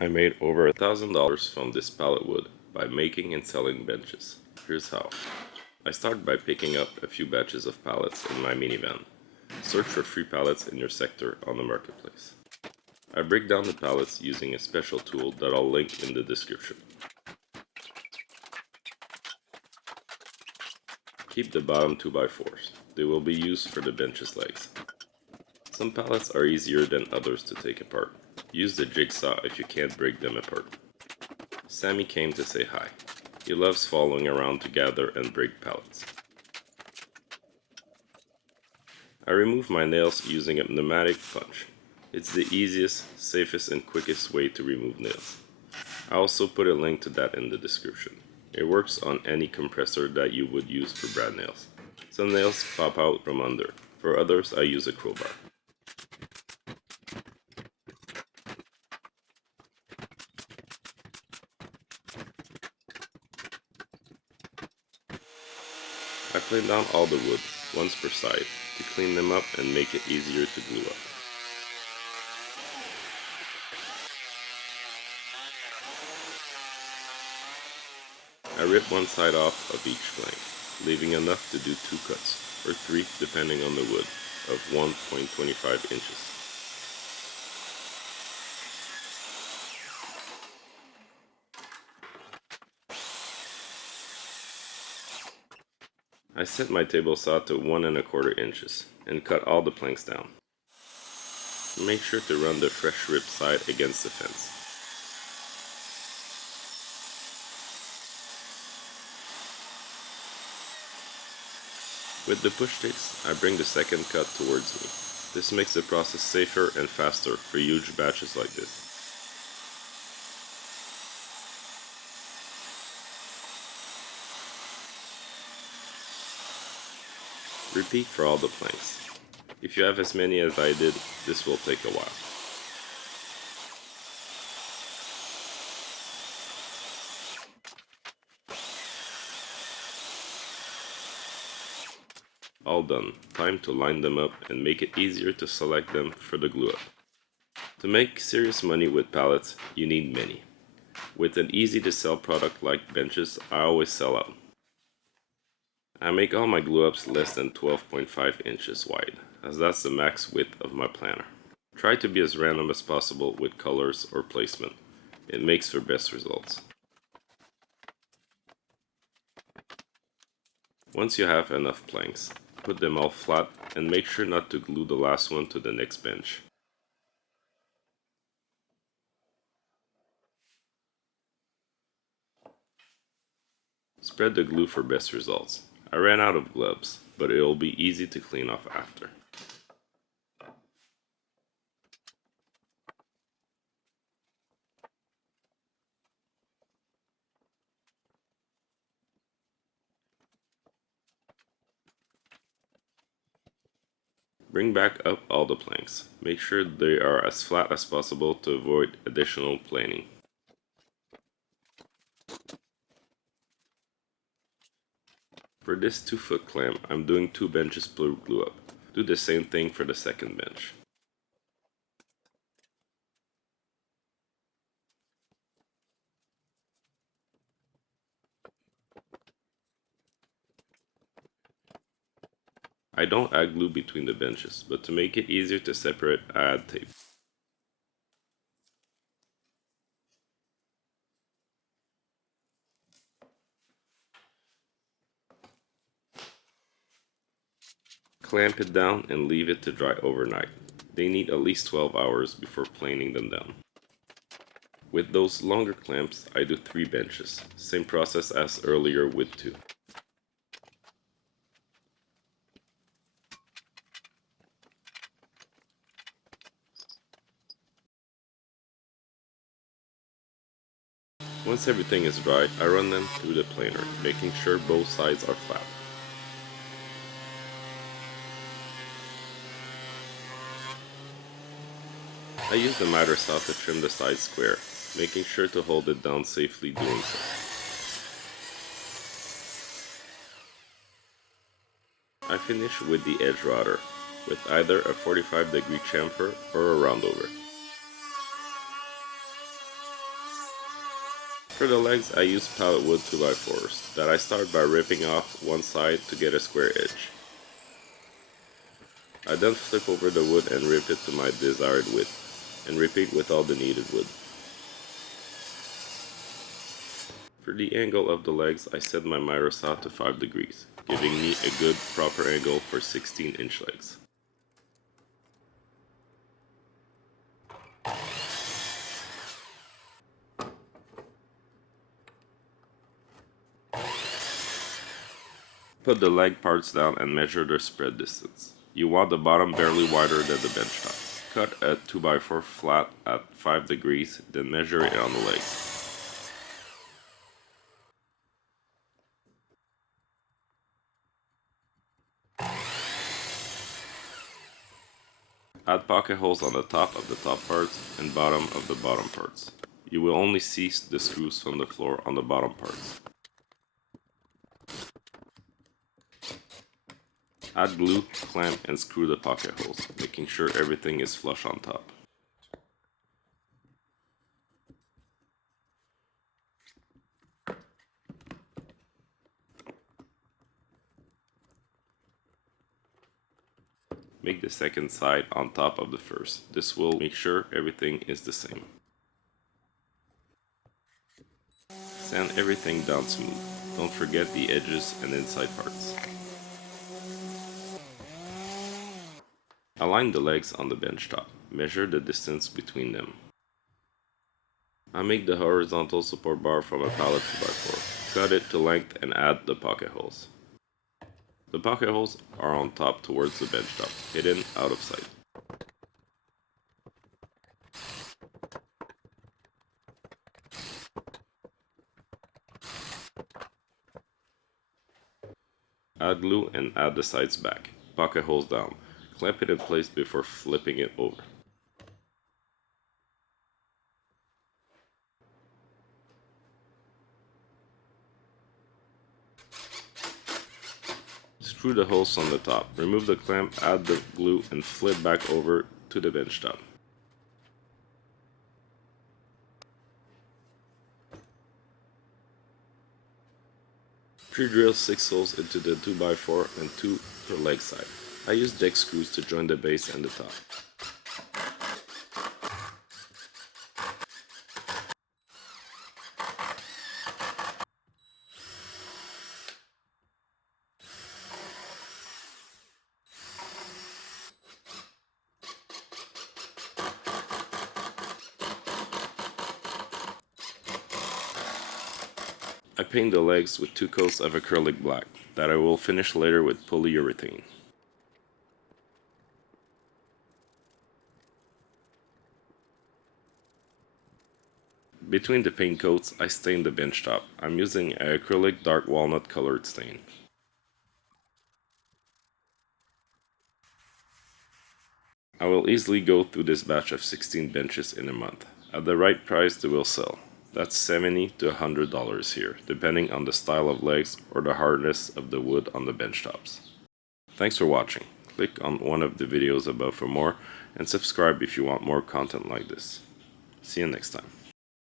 I made over $1,000 from this pallet wood by making and selling benches. Here's how. I start by picking up a few batches of pallets in my minivan. Search for free pallets in your sector on the marketplace. I break down the pallets using a special tool that I'll link in the description. Keep the bottom 2x4s. They will be used for the bench's legs. Some pallets are easier than others to take apart. Use the jigsaw if you can't break them apart. Sammy came to say hi. He loves following around to gather and break pallets. I remove my nails using a pneumatic punch. It's the easiest, safest and quickest way to remove nails. I also put a link to that in the description. It works on any compressor that you would use for brad nails. Some nails pop out from under. For others, I use a crowbar. I plane down all the wood, once per side, to clean them up and make it easier to glue up. I rip one side off of each plank, leaving enough to do 2 cuts, or 3 depending on the wood, of 1.25 inches. I set my table saw to 1.25 inches and cut all the planks down. Make sure to run the fresh ripped side against the fence. With the push sticks, I bring the second cut towards me. This makes the process safer and faster for huge batches like this. Repeat for all the planks. If you have as many as I did, this will take a while. All done. Time to line them up and make it easier to select them for the glue up. To make serious money with pallets, you need many. With an easy to sell product like benches, I always sell out. I make all my glue ups less than 12.5 inches wide, as that's the max width of my planner. Try to be as random as possible with colors or placement. It makes for best results. Once you have enough planks, put them all flat and make sure not to glue the last one to the next bench. Spread the glue for best results. I ran out of gloves, but it will be easy to clean off after. Bring back up all the planks. Make sure they are as flat as possible to avoid additional planing. For this 2-foot clamp, I'm doing 2 benches per glue up. Do the same thing for the second bench. I don't add glue between the benches, but to make it easier to separate, I add tape. Clamp it down and leave it to dry overnight. They need at least 12 hours before planing them down. With those longer clamps, I do 3 benches, same process as earlier with 2. Once everything is dry, I run them through the planer, making sure both sides are flat. I use the miter saw to trim the sides square, making sure to hold it down safely doing so. I finish with the edge router, with either a 45-degree chamfer or a roundover. For the legs, I use palletwood 2x4s that I start by ripping off one side to get a square edge. I then flip over the wood and rip it to my desired width, and repeat with all the needed wood. For the angle of the legs, I set my miter saw to 5 degrees, giving me a good proper angle for 16-inch legs. Put the leg parts down and measure their spread distance. You want the bottom barely wider than the bench top. Cut a 2x4 flat at 5 degrees, then measure it on the legs. Add pocket holes on the top of the top parts and bottom of the bottom parts. You will only see the screws from the floor on the bottom parts. Add glue, clamp and screw the pocket holes, making sure everything is flush on top. Make the second side on top of the first. This will make sure everything is the same. Sand everything down smooth. Don't forget the edges and inside parts. Align the legs on the bench top. Measure the distance between them. I make the horizontal support bar from a pallet 2x4. Cut it to length and add the pocket holes. The pocket holes are on top towards the bench top, hidden out of sight. Add glue and add the sides back. Pocket holes down. Clamp it in place before flipping it over. Screw the holes on the top. Remove the clamp, add the glue and flip back over to the bench top. Pre-drill 6 holes into the 2x4 and 2 per leg side. I use deck screws to join the base and the top. I paint the legs with 2 coats of acrylic black that I will finish later with polyurethane. Between the paint coats, I stain the bench top. I'm using an acrylic dark walnut colored stain. I will easily go through this batch of 16 benches in a month. At the right price they will sell. That's $70 to $100 here, depending on the style of legs or the hardness of the wood on the bench tops. Thanks for watching. Click on one of the videos above for more and subscribe if you want more content like this. See you next time.